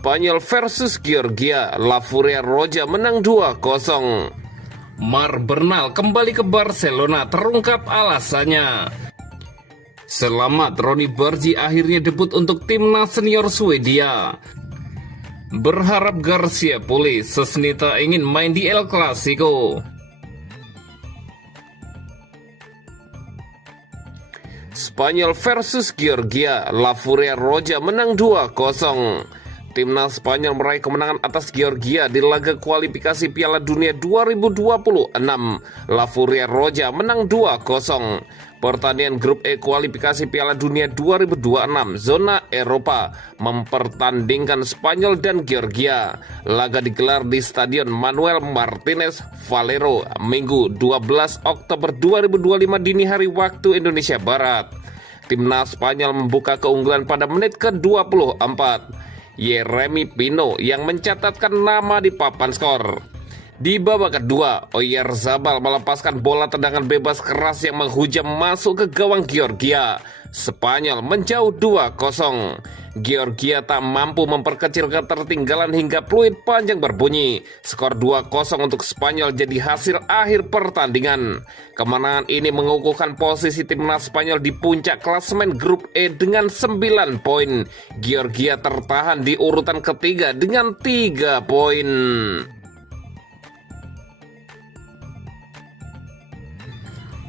Spanyol versus Georgia, La Furia Roja menang 2-0. Mar Bernal kembali ke Barcelona, terungkap alasannya. Selamat, Ronny Bargi akhirnya debut untuk timnas senior Swedia. Berharap Garcia pulih, Sesnita ingin main di El Clasico. Spanyol versus Georgia, La Furia Roja menang 2-0. Timnas Spanyol meraih kemenangan atas Georgia di laga kualifikasi Piala Dunia 2026. La Furia Roja menang 2-0. Pertandingan grup E kualifikasi Piala Dunia 2026 zona Eropa mempertandingkan Spanyol dan Georgia. Laga digelar di Stadion Manuel Martínez Valero Minggu 12 Oktober 2025 dini hari waktu Indonesia Barat. Timnas Spanyol membuka keunggulan pada menit ke-24. Yeremy Pino yang mencatatkan nama di papan skor. Di babak kedua, Oyarzabal melepaskan bola tendangan bebas keras yang menghujam masuk ke gawang Georgia. Spanyol menjauh 2-0. Georgia tak mampu memperkecil ketertinggalan hingga peluit panjang berbunyi. Skor 2-0 untuk Spanyol jadi hasil akhir pertandingan. Kemenangan ini mengukuhkan posisi timnas Spanyol di puncak klasemen grup E dengan 9 poin. Georgia tertahan di urutan ketiga dengan 3 poin.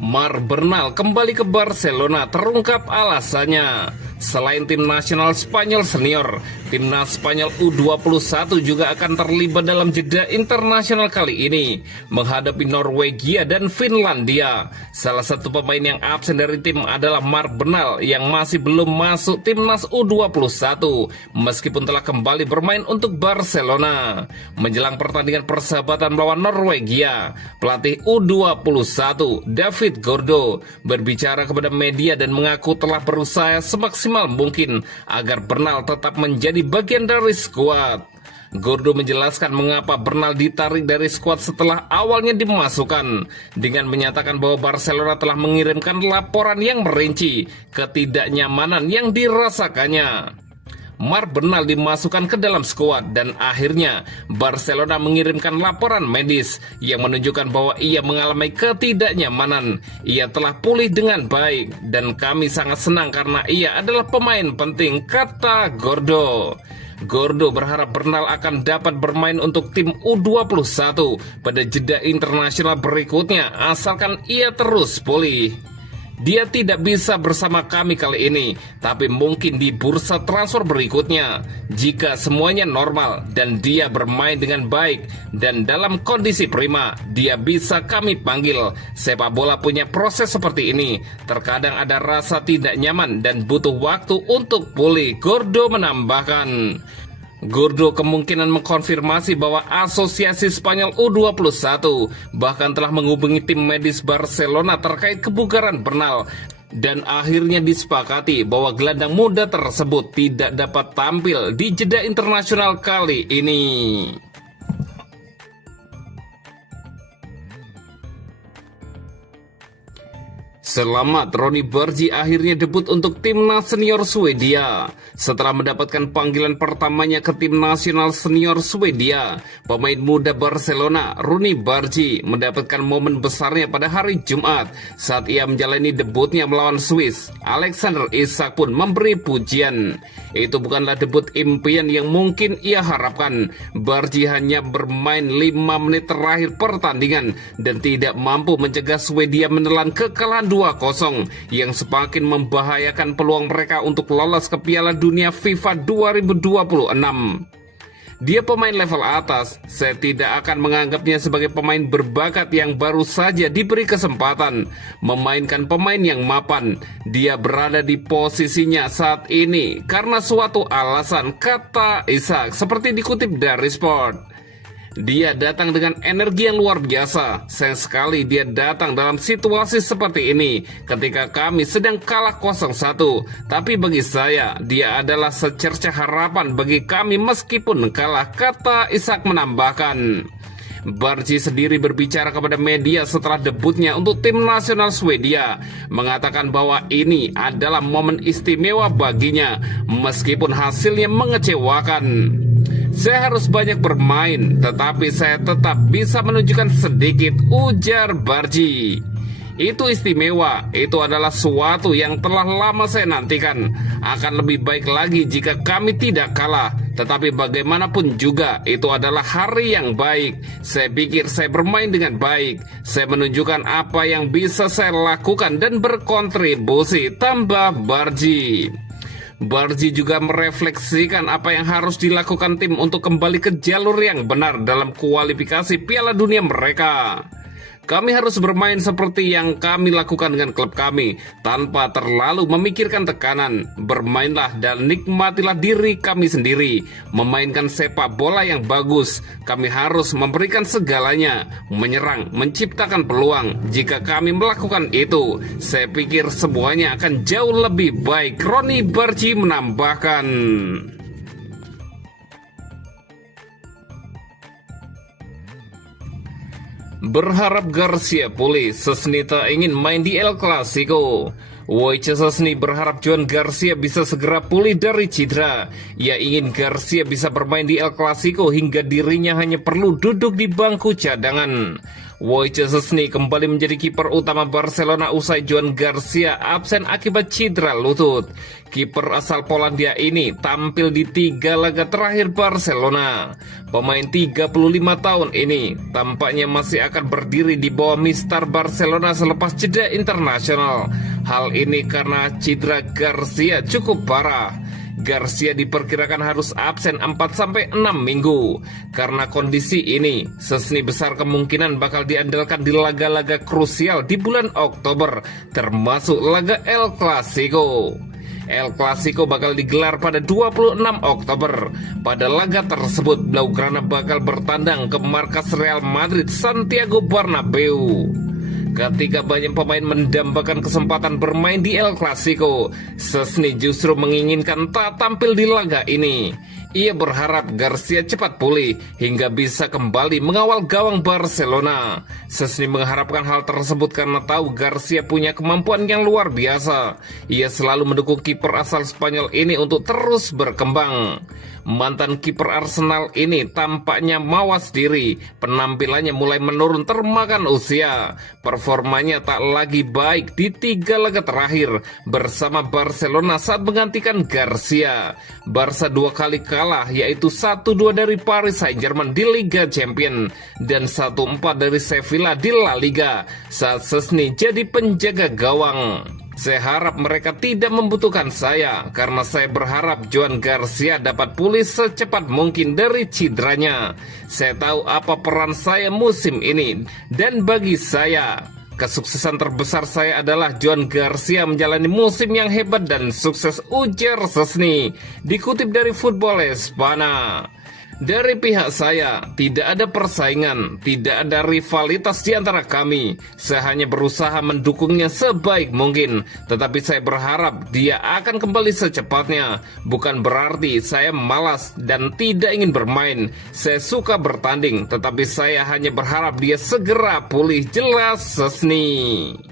Mar Bernal kembali ke Barcelona, terungkap alasannya. Selain tim nasional Spanyol senior, timnas Spanyol U21 juga akan terlibat dalam jeda internasional kali ini menghadapi Norwegia dan Finlandia. Salah satu pemain yang absen dari tim adalah Mar Bernal yang masih belum masuk timnas U21 meskipun telah kembali bermain untuk Barcelona. Menjelang pertandingan persahabatan melawan Norwegia, pelatih U21 David Gordo berbicara kepada media dan mengaku telah berusaha semaksimal mungkin agar Bernal tetap menjadi bagian dari skuad. Gordo menjelaskan mengapa Bernal ditarik dari skuad setelah awalnya dimasukkan dengan menyatakan bahwa Barcelona telah mengirimkan laporan yang merinci ketidaknyamanan yang dirasakannya. Mar Bernal dimasukkan ke dalam skuad dan akhirnya Barcelona mengirimkan laporan medis yang menunjukkan bahwa ia mengalami ketidaknyamanan. Ia telah pulih dengan baik dan kami sangat senang karena ia adalah pemain penting, kata Gordo. Gordo berharap Bernal akan dapat bermain untuk tim U21 pada jeda internasional berikutnya asalkan ia terus pulih. Dia tidak bisa bersama kami kali ini, tapi mungkin di bursa transfer berikutnya. Jika semuanya normal dan dia bermain dengan baik dan dalam kondisi prima, dia bisa kami panggil. Sepak bola punya proses seperti ini. Terkadang ada rasa tidak nyaman dan butuh waktu untuk pulih, Gordo menambahkan. Gordo kemungkinan mengkonfirmasi bahwa Asosiasi Spanyol U21 bahkan telah menghubungi tim medis Barcelona terkait kebugaran Bernal dan akhirnya disepakati bahwa gelandang muda tersebut tidak dapat tampil di jeda internasional kali ini. Selamat, Ronny Bargi akhirnya debut untuk timnas senior Swedia. Setelah mendapatkan panggilan pertamanya ke tim nasional senior Swedia, pemain muda Barcelona, Ronny Bargi, mendapatkan momen besarnya pada hari Jumat saat ia menjalani debutnya melawan Swiss. Alexander Isak pun memberi pujian. Itu bukanlah debut impian yang mungkin ia harapkan. Bargi hanya bermain 5 menit terakhir pertandingan dan tidak mampu mencegah Swedia menelan kekalahan 2-0 yang semakin membahayakan peluang mereka untuk lolos ke Piala Dunia FIFA 2026. Dia pemain level atas, saya tidak akan menganggapnya sebagai pemain berbakat yang baru saja diberi kesempatan memainkan pemain yang mapan. Dia berada di posisinya saat ini karena suatu alasan, kata Isak, seperti dikutip dari Sport. Dia datang dengan energi yang luar biasa. Sayang sekali dia datang dalam situasi seperti ini ketika kami sedang kalah 0-1. Tapi bagi saya, dia adalah secercah harapan bagi kami meskipun kalah, kata Isak menambahkan. Bargi sendiri berbicara kepada media setelah debutnya untuk tim nasional Swedia, mengatakan bahwa ini adalah momen istimewa baginya meskipun hasilnya mengecewakan. Saya harus banyak bermain, tetapi saya tetap bisa menunjukkan sedikit, ujar Bargy. Itu istimewa, itu adalah suatu yang telah lama saya nantikan. Akan lebih baik lagi jika kami tidak kalah. Tetapi bagaimanapun juga, itu adalah hari yang baik. Saya pikir saya bermain dengan baik. Saya menunjukkan apa yang bisa saya lakukan dan berkontribusi, tambah Bargy. Bargy juga merefleksikan apa yang harus dilakukan tim untuk kembali ke jalur yang benar dalam kualifikasi Piala Dunia mereka. Kami harus bermain seperti yang kami lakukan dengan klub kami, tanpa terlalu memikirkan tekanan. Bermainlah dan nikmatilah diri kami sendiri. Memainkan sepak bola yang bagus. Kami harus memberikan segalanya, menyerang, menciptakan peluang. Jika kami melakukan itu, saya pikir semuanya akan jauh lebih baik, Ronny Bargy menambahkan. Berharap Garcia pulih, Szczęsny tak ingin main di El Clasico. Wojciech Szczęsny berharap Johan Garcia bisa segera pulih dari cedera. Ia ingin Garcia bisa bermain di El Clasico hingga dirinya hanya perlu duduk di bangku cadangan. Wojciech Szczęsny kembali menjadi kiper utama Barcelona usai Johan Garcia absen akibat cedera lutut. Kiper asal Polandia ini tampil di 3 laga terakhir Barcelona. Pemain 35 tahun ini tampaknya masih akan berdiri di bawah mistar Barcelona selepas jeda internasional. Hal ini karena cedera Garcia cukup parah. Garcia diperkirakan harus absen 4-6 minggu. Karena kondisi ini, Szczęsny besar kemungkinan bakal diandalkan di laga-laga krusial di bulan Oktober, termasuk laga El Clasico. El Clasico bakal digelar pada 26 Oktober. Pada laga tersebut, Blaugrana bakal bertandang ke markas Real Madrid Santiago Bernabeu. Ketika banyak pemain mendambakan kesempatan bermain di El Clasico, Szczęsny justru menginginkan tak tampil di laga ini. Ia berharap Garcia cepat pulih hingga bisa kembali mengawal gawang Barcelona. Szczęsny mengharapkan hal tersebut karena tahu Garcia punya kemampuan yang luar biasa. Ia selalu mendukung kiper asal Spanyol ini untuk terus berkembang. Mantan kiper Arsenal ini tampaknya mawas diri. Penampilannya mulai menurun termakan usia. Performanya tak lagi baik di 3 laga terakhir bersama Barcelona saat menggantikan Garcia. Barca 2 kali kalah, yaitu 1-2 dari Paris Saint-Germain di Liga Champions dan 1-4 dari Sevilla di La Liga saat Szczęsny jadi penjaga gawang. Saya harap mereka tidak membutuhkan saya karena saya berharap Johan Garcia dapat pulih secepat mungkin dari cederanya. Saya tahu apa peran saya musim ini dan bagi saya, kesuksesan terbesar saya adalah Johan Garcia menjalani musim yang hebat dan sukses, ujar Szczęsny. Dikutip dari Football Espana. Dari pihak saya, tidak ada persaingan, tidak ada rivalitas di antara kami. Saya hanya berusaha mendukungnya sebaik mungkin, tetapi saya berharap dia akan kembali secepatnya. Bukan berarti saya malas dan tidak ingin bermain. Saya suka bertanding, tetapi saya hanya berharap dia segera pulih, jelas Szczęsny.